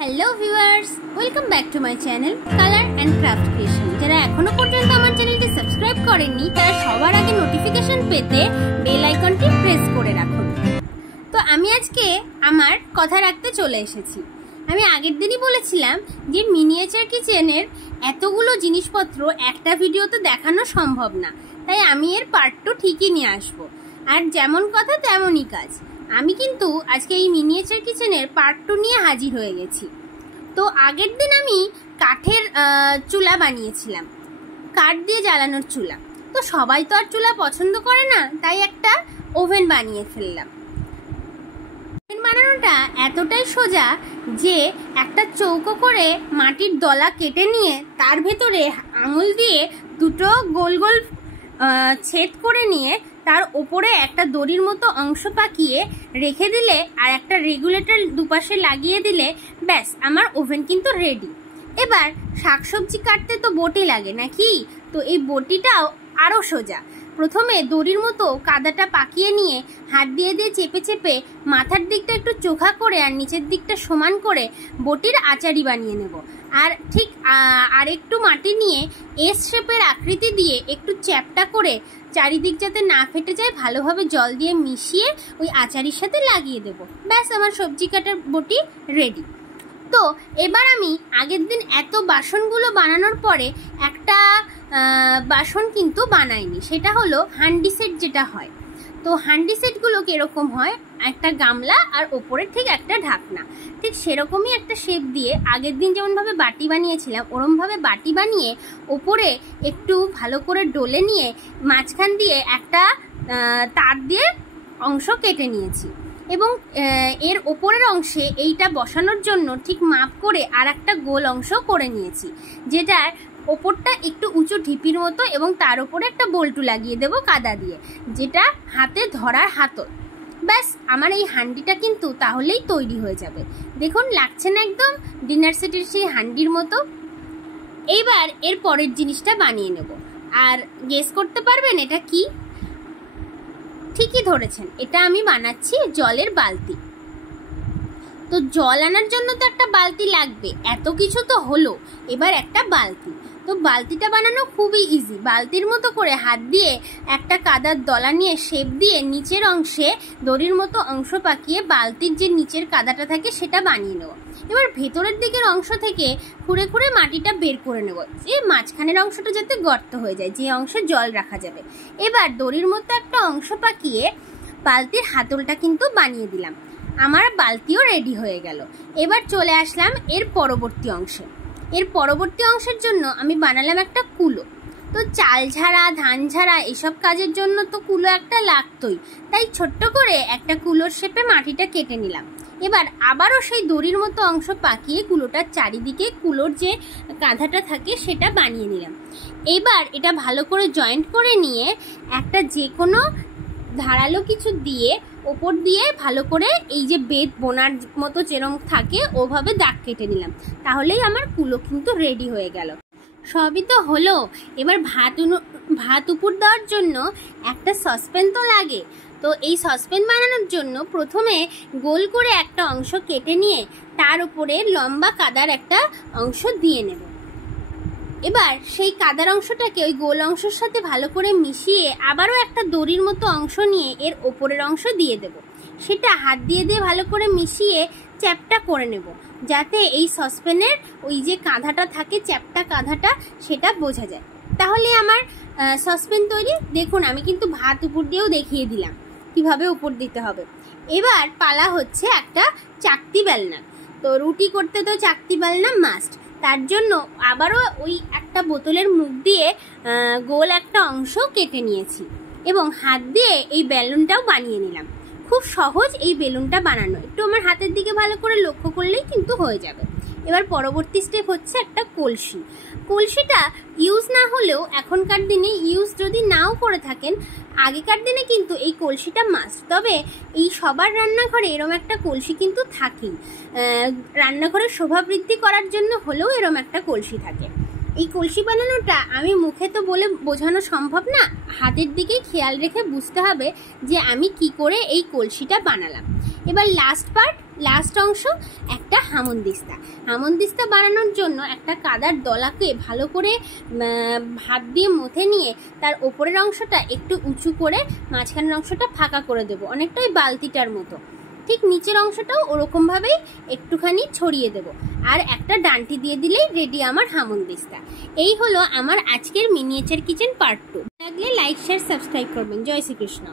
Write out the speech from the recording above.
Hello viewers, welcome back to my channel colour and craft creation. যারা এখনো পর্যন্ত আমার চ্যানেলটি সাবস্ক্রাইব করেননি তারা সবার আগে নোটিফিকেশন পেতে বেল আইকনটি প্রেস করে রাখুন। তো আমি আজকে আমার কথা রাখতে চলে এসেছি। আমি আগের দিনই বলেছিলাম যে মিনিয়েচার কিচেনের এতগুলো জিনিসপত্র একটা ভিডিওতে দেখানো সম্ভব না, তাই আমি এর পার্ট 2 ঠিকই নিয়ে আসবো। আর যেমন কথা তেমনই কাজ, আমি কিন্তু আজকে এই মিনিয়েচার কিচেনের পার্ট 2 নিয়ে হাজির হয়ে গেছি। তো আগের দিন আমি কাঠের চুলা বানিয়েছিলাম, কাঠ দিয়ে জ্বালানোর চুলা। তো সবাই তো আর চুলা পছন্দ করে না, তাই একটা ওভেন বানিয়ে ফেললাম। ওভেন বানানোটা এতটাই সোজা যে একটা চৌকো করে মাটির দলা কেটে নিয়ে তার ভেতরে আঙুল দিয়ে দুটো গোল গোল ছেদ করে নিয়ে তার ওপরে একটা দড়ির মতো অংশ পাকিয়ে রেখে দিলে আর একটা রেগুলেটর দুপাশে লাগিয়ে দিলে ব্যাস আমার ওভেন কিন্তু রেডি। এবার শাকসবজি কাটতে তো বটি লাগে নাকি, তো এই বটিটাও আরও সোজা। প্রথমে দড়ির মতো কাদাটা পাকিয়ে নিয়ে হাত দিয়ে দিয়ে চেপে চেপে মাথার দিকটা একটু চোখা করে আর নিচের দিকটা সমান করে বটির আচারি বানিয়ে নেব। আর ঠিক আর একটু মাটি নিয়ে এস শেপের আকৃতি দিয়ে একটু চ্যাপটা করে চারিদিক যাতে না ফেটে যায় ভালোভাবে জল দিয়ে মিশিয়ে ওই আচারির সাথে লাগিয়ে দেব। ব্যাস আমার সবজি কাটার বটি রেডি। তো এবার আমি আগের দিন এত বাসনগুলো বানানোর পরে একটা বাসন কিন্তু বানাইনি, সেটা হলো হান্ডি সেট যেটা হয়। তো হান্ডি সেটগুলো কীরকম হয়, একটা গামলা আর ওপরে ঠিক একটা ঢাকনা, ঠিক সেরকমই একটা শেপ দিয়ে আগের দিন যেমনভাবে বাটি বানিয়েছিলাম ওরমভাবে বাটি বানিয়ে ওপরে একটু ভালো করে ডলে নিয়ে মাঝখান দিয়ে একটা তার দিয়ে অংশ কেটে নিয়েছি এবং এর ওপরের অংশে এইটা বসানোর জন্য ঠিক মাপ করে আর একটা গোল অংশ করে নিয়েছি, যেটার ওপরটা একটু উঁচু ঢিপির মতো এবং তার উপরে একটা বল্টু লাগিয়ে দেব কাদা দিয়ে, যেটা হাতে ধরার হাতল। ব্যাস আমার এই হান্ডিটা কিন্তু তাহলেই তৈরি হয়ে যাবে। দেখুন লাগছে না একদম ডিনার সেটের সেই হান্ডির মতো। এইবার এর পরের জিনিসটা বানিয়ে নেব। আর গেস করতে পারবেন এটা কি? ঠিকই ধরেছেন, এটা আমি বানাচ্ছি জলের বালতি। তো জল আনার জন্য তো একটা বালতি লাগবে, এত কিছু তো হলো, এবার একটা বালতি। তো বালতিটা বানানো খুবই ইজি। বালতির মতো করে হাত দিয়ে একটা কাদার দলা নিয়ে শেপ দিয়ে নিচের অংশে দড়ির মতো অংশ পাকিয়ে বালতির যে নিচের কাদাটা থাকে সেটা বানিয়ে নেব। এবার ভেতরের দিকের অংশ থেকে খুঁড়ে খুঁড়ে মাটিটা বের করে নেব, যে মাঝখানের অংশটা যাতে গর্ত হয়ে যায়, যে অংশে জল রাখা যাবে। এবার দড়ির মতো একটা অংশ পাকিয়ে বালতির হাতলটা কিন্তু বানিয়ে দিলাম। আমার বালতিও রেডি হয়ে গেল। এবার চলে আসলাম এর পরবর্তী অংশে। এর পরবর্তী অংশের জন্য আমি বানালাম একটা কুলো। তো চাল ঝাড়া ধান ঝাড়া এসব কাজের জন্য তো কুলো একটা লাগতোই, তাই ছোট্ট করে একটা কুলোর শেপে মাটিটা কেটে নিলাম। এবার আবারও সেই দড়ির মতো অংশ পাকিয়ে কুলোটার চারিদিকে কুলোর যে কাঁধাটা থাকে সেটা বানিয়ে নিলাম। এবার এটা ভালো করে জয়েন্ট করে নিয়ে একটা যে কোনো ধারালো কিছু দিয়ে ওপর দিয়ে ভালো করে এই যে বেত বোনার মতো যেরকম থাকে ওভাবে দাগ কেটে নিলাম, তাহলেই আমার কুলো কিন্তু রেডি হয়ে গেল। সবই তো হলো, এবার ভাত উপর দেওয়ার জন্য একটা সসপ্যান তো লাগে। তো এই সসপ্যান বানানোর জন্য প্রথমে গোল করে একটা অংশ কেটে নিয়ে তার উপরে লম্বা কাদার একটা অংশ দিয়ে নেব। এবার সেই কাদার অংশটাকে ওই গোল অংশের সাথে ভালো করে মিশিয়ে আবারও একটা দড়ির মতো অংশ নিয়ে এর ওপরের অংশ দিয়ে দেব। সেটা হাত দিয়ে দিয়ে ভালো করে মিশিয়ে চ্যাপটা করে নেব, যাতে এই সসপ্যানের ওই যে কাঁধাটা থাকে চ্যাপটা কাঁধাটা সেটা বোঝা যায়। তাহলে আমার সসপ্যান তৈরি। দেখুন আমি কিন্তু ভাত উপর দিয়েও দেখিয়ে দিলাম কিভাবে উপর দিতে হবে। এবার পালা হচ্ছে একটা চাকতি বেলনা। তো রুটি করতে তো চাকতি বেলনা মাস্ট, তার জন্য আবারও ওই একটা বোতলের মুখ দিয়ে গোল একটা অংশ কেটে নিয়েছি এবং হাত দিয়ে এই বেলুনটাও বানিয়ে নিলাম। খুব সহজ এই বেলুনটা বানানো, একটু আমার হাতের দিকে ভালো করে লক্ষ্য করলেই কিন্তু হয়ে যাবে। এবার পরবর্তী স্টেপ হচ্ছে একটা কলসি। কলসিটা ইউজ না হলেও এখনকার দিনে ইউজ যদি নাও করে থাকেন, আগেকার দিনে কিন্তু এই কলসিটা মাস্ট। তবে এই সবার রান্নাঘরে এরম একটা কলসি কিন্তু থাকেই, রান্নাঘরের শোভা বৃদ্ধি করার জন্য হলেও এরম একটা কলসি থাকে। এই কলসি বানানোটা আমি মুখে তো বলে বোঝানো সম্ভব না, হাতের দিকে খেয়াল রেখে বুঝতে হবে যে আমি কি করে এই কলসিটা বানালাম। এবার লাস্ট পার্ট লাস্ট অংশ একটা হামনদিস্তা। হামনদিস্তা বানানোর জন্য একটা কাদার দলাকে ভালো করে হাত দিয়ে মথে নিয়ে তার ওপরের অংশটা একটু উঁচু করে মাঝখানের অংশটা ফাঁকা করে দেবো, অনেকটা ওই বালতিটার মতো। ঠিক নিচের অংশটাও ওরকমভাবেই একটুখানি ছড়িয়ে দেব, আর একটা ডান্টি দিয়ে দিলেই রেডি আমার হামনদিস্তা। এই হলো আমার আজকের মিনিয়েচার কিচেন পার্ট 2। লাগলে লাইক শেয়ার সাবস্ক্রাইব করবেন। জয় শ্রীকৃষ্ণ।